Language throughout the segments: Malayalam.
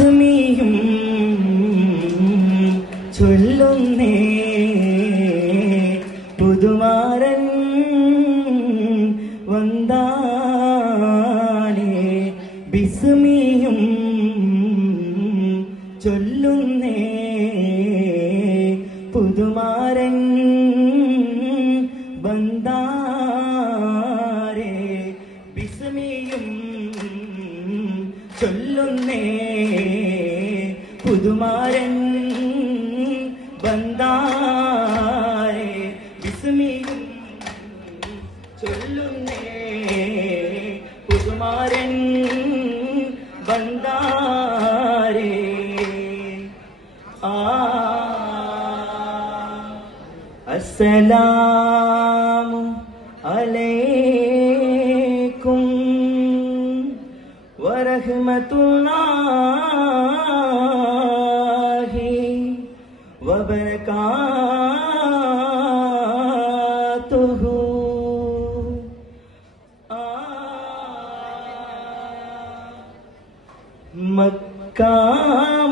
ബിസ്മിയും ചൊല്ലുന്നേ പുതുമാരൻ വന്താനേ ബിസ്മിയും ചൊല്ലുന്നേ പുതുമാരൻ വന്താരേ ബിസ്മിയും ചൊല്ലുന്നേ പുതുമാരൻ വന്താരേ ബിസ്മിയും ചൊല്ലുന്നേ പുതുമാരൻ വന്താരേ അസ്സലാമു അലൈക്കും വറഹ്മത്തുള്ളാഹി വബറകാതുഹു. മക്ക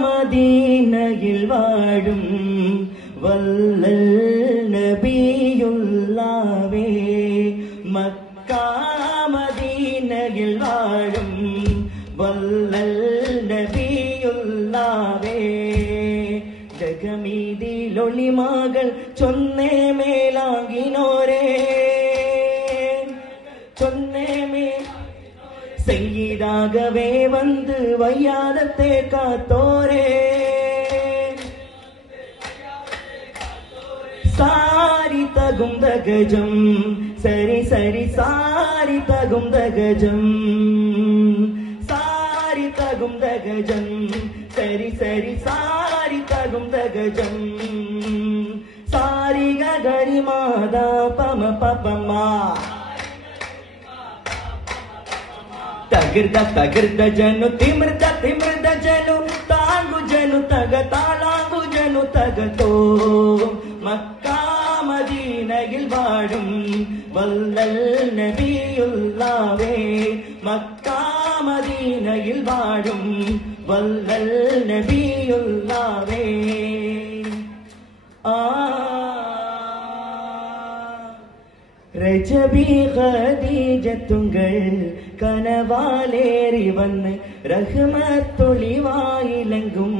മദീനയിൽ വാഴും വല്ലൽ നബിയുള്ളാവേ മക്ക മദീനയിൽ വാഴും വല്ലൽ നബിയുള്ളാവേ ജഗമീതിലൊളിമകൾ ചൊന്നേ മേലാകിനോരേ ചൊന്നേ സയ്യിദാകവേ വന്ന് വയ്യാദത്തെ കാത്തോരേ സാരി തകുന്തഗജം സരി സരി സാരി തകുന്തഗജം സാരി തകുന്തഗജം സരി സരി സാരി തകുന്തഗജം സാരി ഗരി മാതാ പമ പപമാ തകൃത തകൃത ജനു തിമൃത തിമൃത ജനു താങ്കു ജനു തക താളാങ്കു ജനു തകതോ മക്ക മദീനയിൽ വാഴും വല്ലൽ നബിയുള്ളാവേ മക്ക മദീനയിൽ വാഴും വല്ലൽ നബിയുള്ളാവേ രജബി ഖദീജത്തുങ്കൾ കനവാലേറി വന്ന് റഹ്മത്തൊളിവായിലെങ്കും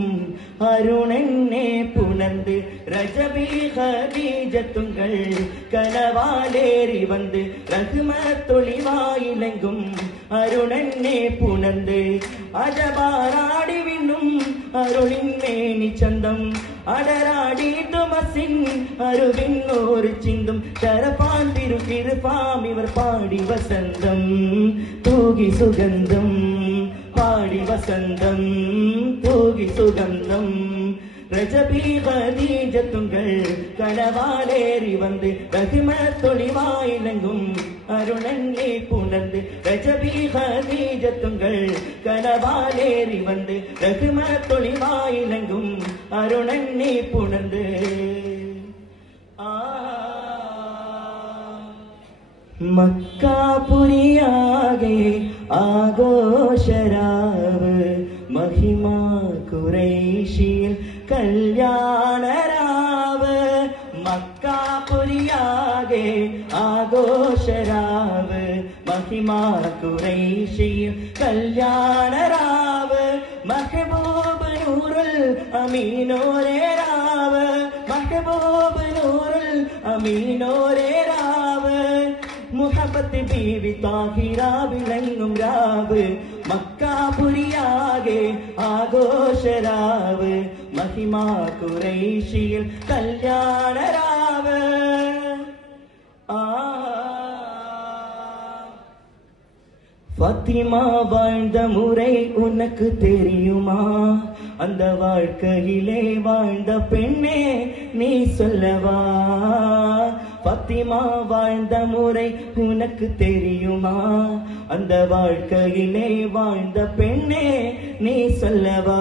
അരുണെന്നെ പുണർന്ന് രജബി ഖദീജത്തുങ്കൾ കനവാലേറി വന്ന് റഹ്മത്തൊളിവായിലെങ്കും അരുണെന്നെ പുണർന്ന് അജബാറാടി വിണ്ണും അരുളിന്മേനി ചന്തം അടരാടി തുമസിൻ അരുവിന്നോര് ചിന്തും ശരപാൻ തിരുകിരുപാം ഇവർ പാടി വസന്തം തൂകി സുഗന്ധം പാടി വസന്തം തൂകി സുഗന്ധം രജബി ഖദീജത്തുങ്കൾ കനവാലേറി വന്ന് റഹ്മത്തൊളിവായിലെങ്കും അരുണന്നെ പുണർന്ന് രജബി ഖദീജത്തുങ്കൾ കനവാലേറി വന്ന് റഹ്മത്തൊളിവായിലെങ്കും അരുണന്നെ പുണർന്ന് മക്കാപുരിയാകെ ആഘോഷരാവ് മഹിമ ഖുറൈശിയിൽ കല്യാണരാവ് മക്കാപുരിയാകെ ആഘോഷരാവ് മഹിമ ഖുറൈശിയിൽ കല്യാണരാവ് മെഹബൂബ് നൂറുൽ അമീനോരേ രാവ് മെഹബൂബ് നൂറുൽ അമീനോരേ രാവ് മുഹബത്ത് ബീവി താഹിറ വിളങ്ങും രാവ് മക്കാപുരിയാകെ ആഘോഷരാവ് മഹിമ ഖുറൈശിയിൽ കല്യാണരാവ് ഫാത്തിമ வாழ்ந்த முறை உனக்கு தெரியுமா அந்த வாழ்க்கையிலே வாழ்ந்த பெண்ணே நீ சொல்லவா ஃபாத்திமா வாழ்ந்த முறை உனக்கு தெரியுமா அந்த வாழ்க்கையிலே வாழ்ந்த பெண்ணே நீ சொல்லவா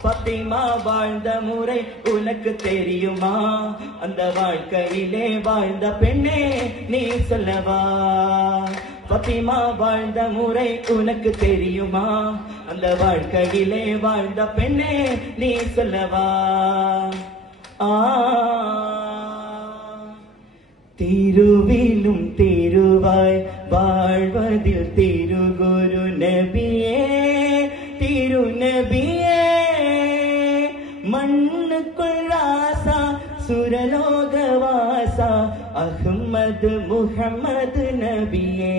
ஃபாத்திமா வாழ்ந்த முறை உனக்கு தெரியுமா அந்த வாழ்க்கையிலே வாழ்ந்த பெண்ணே நீ சொல்லவா பத்திமா வாழ்ந்த முறை உனக்கு தெரியுமா? அந்த வாழ்க்கையிலே வாழ்ந்த பெண்ணே நீ சொல்லவா? திருவிலும் திருவாய் வாழ்வதில் திருகுரு நபியே, திருநபியே, மண்ணுக்குள் ராசா சுரலோகவாசா அஹ்மது முஹம்மது நபியே,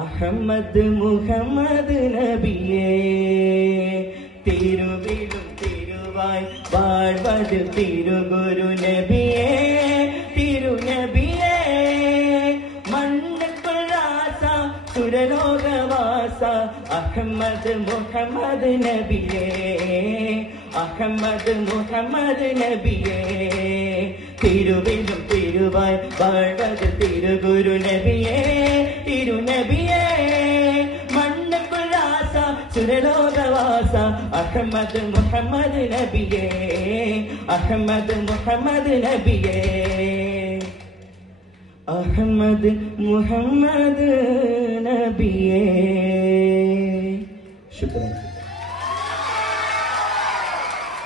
அஹ்மது முஹம்மது நபியே. திருவிலும் திருவாய் வாழ்வது திருகுரு நபியே, திருநபியே, மண்ணுக்குள் ராசா சுரலோகவாசா அஹ்மது முஹம்மது நபியே, அஹ்மது முஹம்மது நபியே. திருவிலும் திருவாய் வாழ்வது திருகுரு நபியே, திருநபியே, மண்ணுக்குள் ராசா சுரலோகவாசா அஹ்மது முஹம்மது நபியே, அஹ்மது முஹம்மது நபியே, அஹ்மது முஹம்மது நபியே. शुक्रिया.